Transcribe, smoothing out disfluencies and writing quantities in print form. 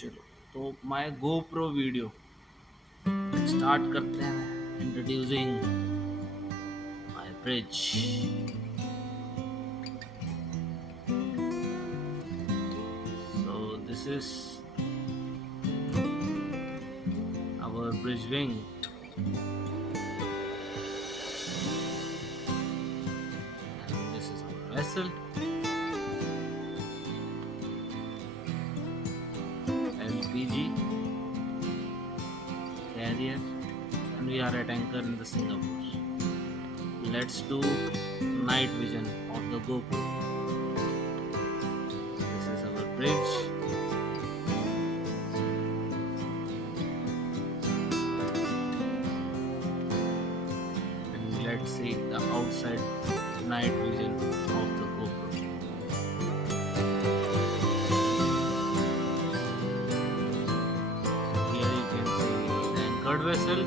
चलो तो my GoPro video start करते हैं. Introducing my bridge. So this is our bridge wing, and this is our vessel LPG carrier, and we are at anchor in the Singapore. Let's do night vision of the GoPro. This is our bridge. And let's see the outside night vision of the GoPro. So here you can see the anchored vessel